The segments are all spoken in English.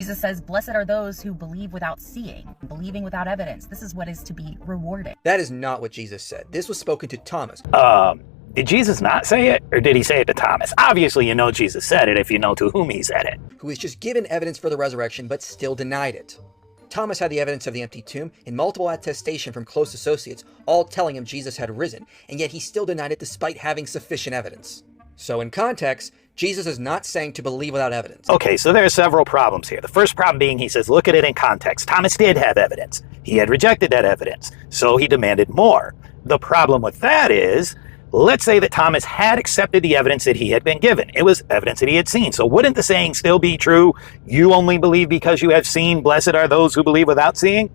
Jesus says, blessed are those who believe without seeing, believing without evidence. This is what is to be rewarded. That is not what Jesus said. This was spoken to Thomas. Did Jesus not say it, or did he say it to Thomas? Obviously, you know Jesus said it if you know to whom he said it. Who was just given evidence for the resurrection, but still denied it. Thomas had the evidence of the empty tomb and multiple attestation from close associates, all telling him Jesus had risen, and yet he still denied it despite having sufficient evidence. So in context, Jesus is not saying to believe without evidence. Okay, so there are several problems here. The first problem being he says, look at it in context. Thomas did have evidence. He had rejected that evidence, so he demanded more. The problem with that is, let's say that Thomas had accepted the evidence that he had been given. It was evidence that he had seen. So wouldn't the saying still be true? You only believe because you have seen. Blessed are those who believe without seeing.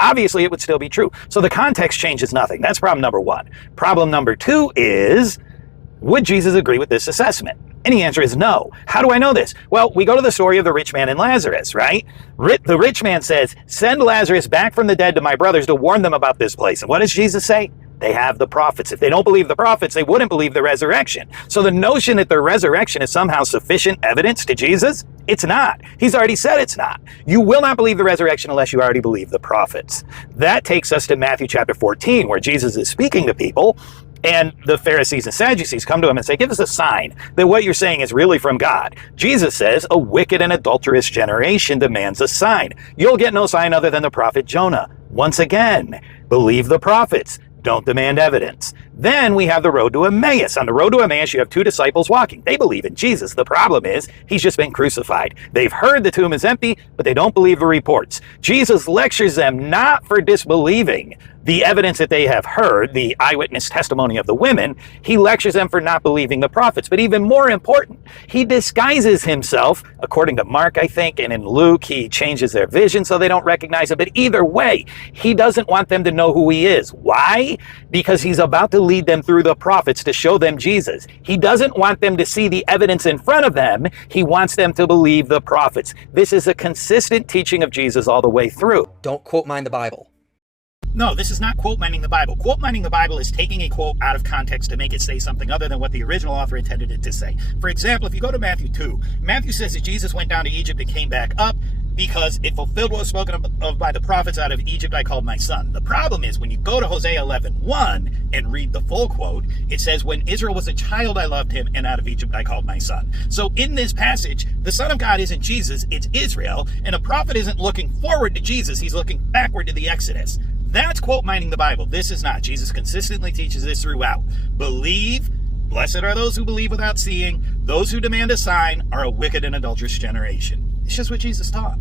Obviously, it would still be true. So the context changes nothing. That's problem number one. Problem number two is, would Jesus agree with this assessment? And the answer is no. How do I know this? Well, we go to the story of the rich man and Lazarus, right? The rich man says, send Lazarus back from the dead to my brothers to warn them about this place. And what does Jesus say? They have the prophets. If they don't believe the prophets, they wouldn't believe the resurrection. So the notion that the resurrection is somehow sufficient evidence to Jesus, it's not. He's already said it's not. You will not believe the resurrection unless you already believe the prophets. That takes us to Matthew chapter 14, where Jesus is speaking to people, and the Pharisees and Sadducees come to him and say, give us a sign that what you're saying is really from God. Jesus says, a wicked and adulterous generation demands a sign. You'll get no sign other than the prophet Jonah. Once again, believe the prophets. Don't demand evidence. Then we have the road to Emmaus. On the road to Emmaus, you have two disciples walking. They believe in Jesus. The problem is, he's just been crucified. They've heard the tomb is empty, but they don't believe the reports. Jesus lectures them not for disbelieving the evidence that they have heard, the eyewitness testimony of the women. He lectures them for not believing the prophets. But even more important, he disguises himself, according to Mark, I think, and in Luke, he changes their vision so they don't recognize him. But either way, he doesn't want them to know who he is. Why? Because he's about to lead them through the prophets to show them Jesus. He doesn't want them to see the evidence in front of them. He wants them to believe the prophets. This is a consistent teaching of Jesus all the way through. Don't quote mine the Bible. No, this is not quote mining the Bible. Quote mining the Bible is taking a quote out of context to make it say something other than what the original author intended it to say. For example, if you go to Matthew 2, Matthew says that Jesus went down to Egypt and came back up because it fulfilled what was spoken of by the prophets. Out of Egypt I called my son. The problem is when you go to Hosea 11:1 and read the full quote, it says, when Israel was a child I loved him, and out of Egypt I called my son. So in this passage, the Son of God isn't Jesus, it's Israel, and a prophet isn't looking forward to Jesus, he's looking backward to the Exodus. That's quote mining the Bible. This is not. Jesus consistently teaches this throughout. Believe, blessed are those who believe without seeing. Those who demand a sign are a wicked and adulterous generation. It's just what Jesus taught.